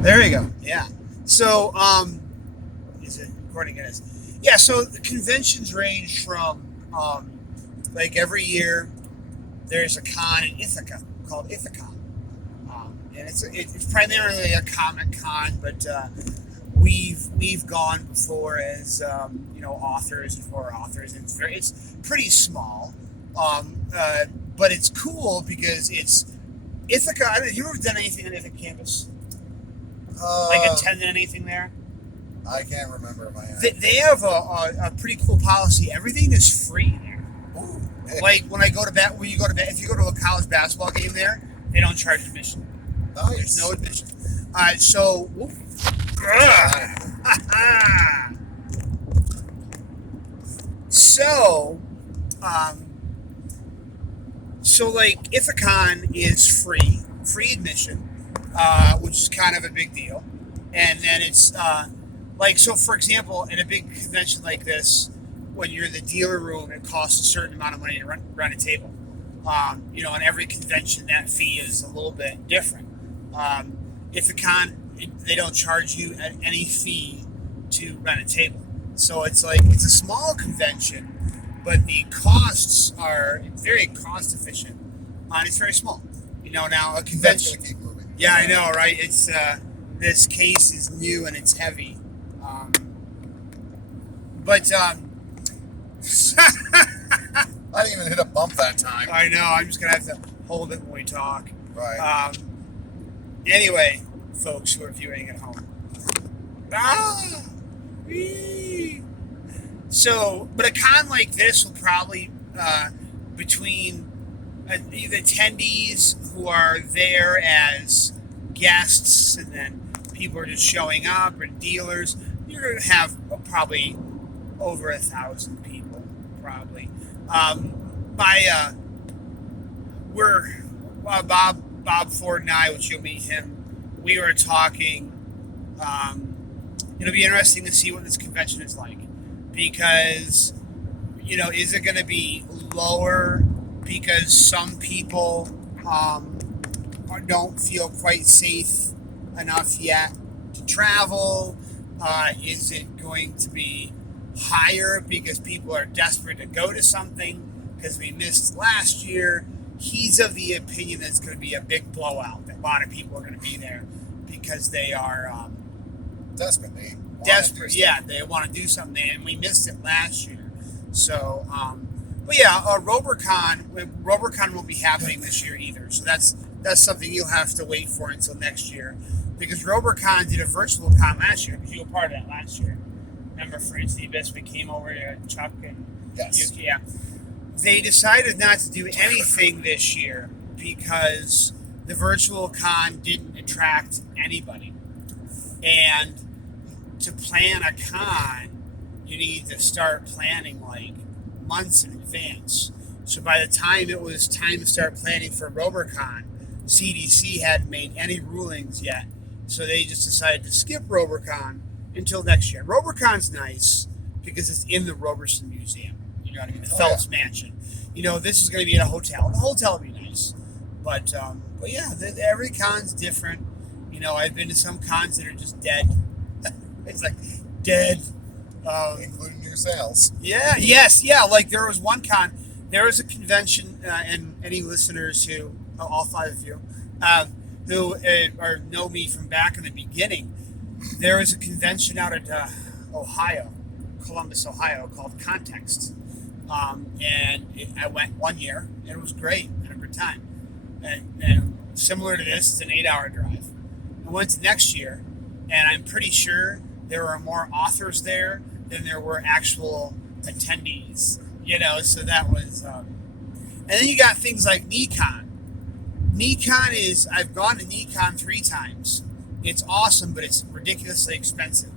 There you go. Yeah. So, is it recording? It is. Yeah. So the conventions range from, like every year, there's a con in Ithaca called Ithacon, and it's primarily a comic con, but we've gone before as authors and horror authors, and it's pretty small, but it's cool because it's Ithaca. I don't, have you ever done anything on Ithaca campus? Like Uh, attended anything there? I can't remember if I They have a pretty cool policy. Everything is free there. have. Ooh, hey, Like when I go to bat, when you go to bat, if you go to a college basketball game there, they don't charge admission. There's no nice. admission. So, Time. so, um, so like Ithacon is free admission, which is kind of a big deal. And then it's like so. For example, in a big convention like this, when you're in the dealer room, it costs a certain amount of money to run a table. In every convention, that fee is a little bit different. Um, Ithacon, they don't charge you any fee to rent a table. So it's like it's a small convention, but the costs are very cost efficient, and it's very small. Now a That's convention. gonna keep moving. Yeah, I know, right? It's this case is new and it's heavy, um, but I didn't even hit a bump that time. I know I'm just gonna have to hold it when we talk. Right. Anyway, folks who are viewing at home. Ah! So, but a con like this will probably, between the attendees who are there as guests and then people are just showing up and dealers, you're going to have probably over 1,000 people, probably. My, we're, Bob Ford and I, which you'll meet him, we were talking. It'll be interesting to see what this convention is like because, is it going to be lower because some people don't feel quite safe enough yet to travel? Is it going to be higher because people are desperate to go to something because we missed last year? He's of the opinion that it's going to be a big blowout. That a lot of people are going to be there because they are Desperate. They wanna do desperate. stuff. Yeah, they want to do something, and we missed it last year. So, but yeah, Robercon won't be happening this year either. So that's something you'll have to wait for until next year, because Robercon did a virtual con last year. Because you were part of that last year. Remember, Fridge the Abyss, we came over to Chuck and Yes. yeah. They decided not to do anything this year because the virtual con didn't attract anybody. And to plan a con, you need to start planning like months in advance. So by the time it was time to start planning for Robercon, CDC hadn't made any rulings yet. So they just decided to skip Robercon until next year. Robercon's nice because it's in the Roberson Museum. You know what I mean? The Phelps Mansion. This is going to be in a hotel. The hotel would be nice. But yeah, every con's different. I've been to some cons that are just dead. It's like dead. Including new sales. Yeah, yes, yeah. Like there was one con, there was a convention, and any listeners who, all five of you, who know me from back in the beginning, there was a convention out at Ohio, Columbus, Ohio, called Context. I went one year, and it was great. I had a good time. And similar to this, it's an 8-hour drive. I went to next year, and I'm pretty sure there were more authors there than there were actual attendees. So that was. And then you got things like Nikon. Nikon is. I've gone to Nikon 3 times. It's awesome, but it's ridiculously expensive.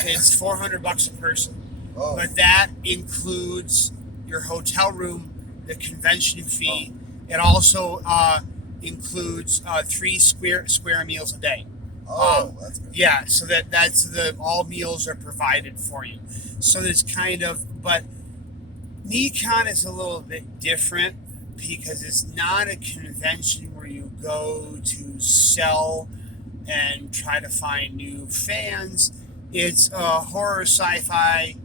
It's $400 a person. Oh. But that includes your hotel room, the convention fee. It also includes 3 square meals a day. That's good. Yeah, so that's the all meals are provided for you. So there's but Nikon is a little bit different because it's not a convention where you go to sell and try to find new fans. It's a horror, sci-fi,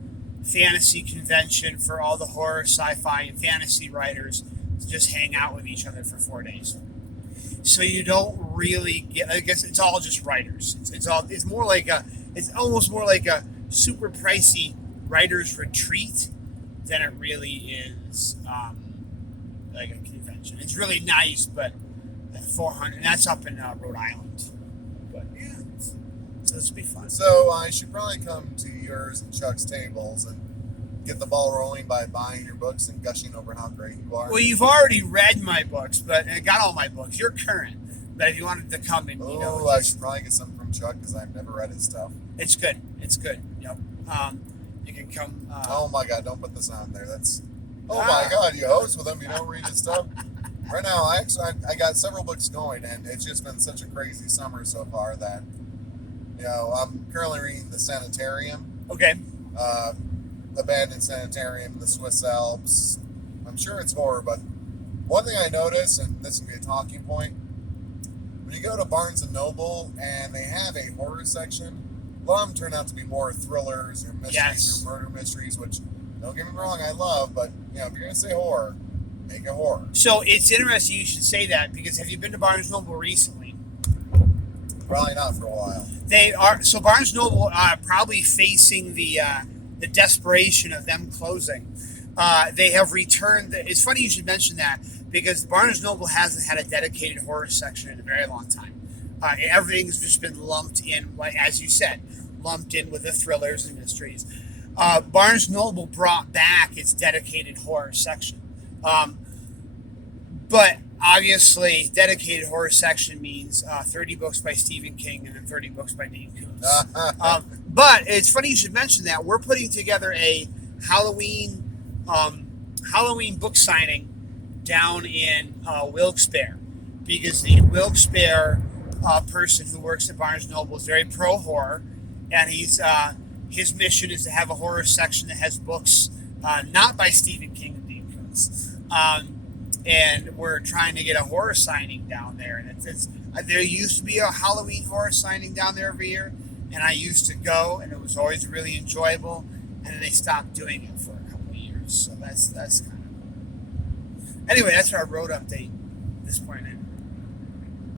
fantasy convention for all the horror, sci-fi, and fantasy writers to just hang out with each other for 4 days. So you don't really get. I guess it's all just writers. It's more like a. It's almost more like a super pricey writers retreat than it really is like a convention. It's really nice, but 400. And that's up in Rhode Island. But yeah, so this will be fun. So I should probably come to yours and Chuck's tables and get the ball rolling by buying your books and gushing over how great you are. Well, you've already read my books, but I got all my books. You're current. But if you wanted to come and I should probably get some from Chuck because I've never read his stuff. It's good. It's good. Yep. You can come. Oh my God! Don't put this on there. That's. Oh my God! You host with him. You don't read his stuff. Right now, I got several books going, and it's just been such a crazy summer so far that, I'm currently reading The Sanitarium. Okay. Abandoned Sanitarium in the Swiss Alps. I'm sure it's horror, but one thing I noticed, and this can be a talking point, when you go to Barnes & Noble and they have a horror section, a lot of them turn out to be more thrillers or mysteries or murder mysteries, which, don't get me wrong, I love, but, if you're going to say horror, make it horror. So it's interesting you should say that, because have you been to Barnes & Noble recently? Probably not for a while. They are. So Barnes & Noble probably facing the desperation of them closing. They have returned. It's funny you should mention that, because Barnes & Noble hasn't had a dedicated horror section in a very long time. Everything's just been lumped in, as you said, lumped in with the thrillers and mysteries. Barnes & Noble brought back its dedicated horror section. But obviously, dedicated horror section means 30 books by Stephen King and then 30 books by Dean Koontz. But it's funny you should mention that. We're putting together a Halloween book signing down in Wilkes-Barre, because the Wilkes-Barre person who works at Barnes & Noble is very pro-horror, and his mission is to have a horror section that has books not by Stephen King and Dean Koontz. And we're trying to get a horror signing down there, and there used to be a Halloween horror signing down there every year, and I used to go, and it was always really enjoyable, and then they stopped doing it for a couple of years, so that's kind of... Anyway, that's our road update at this point.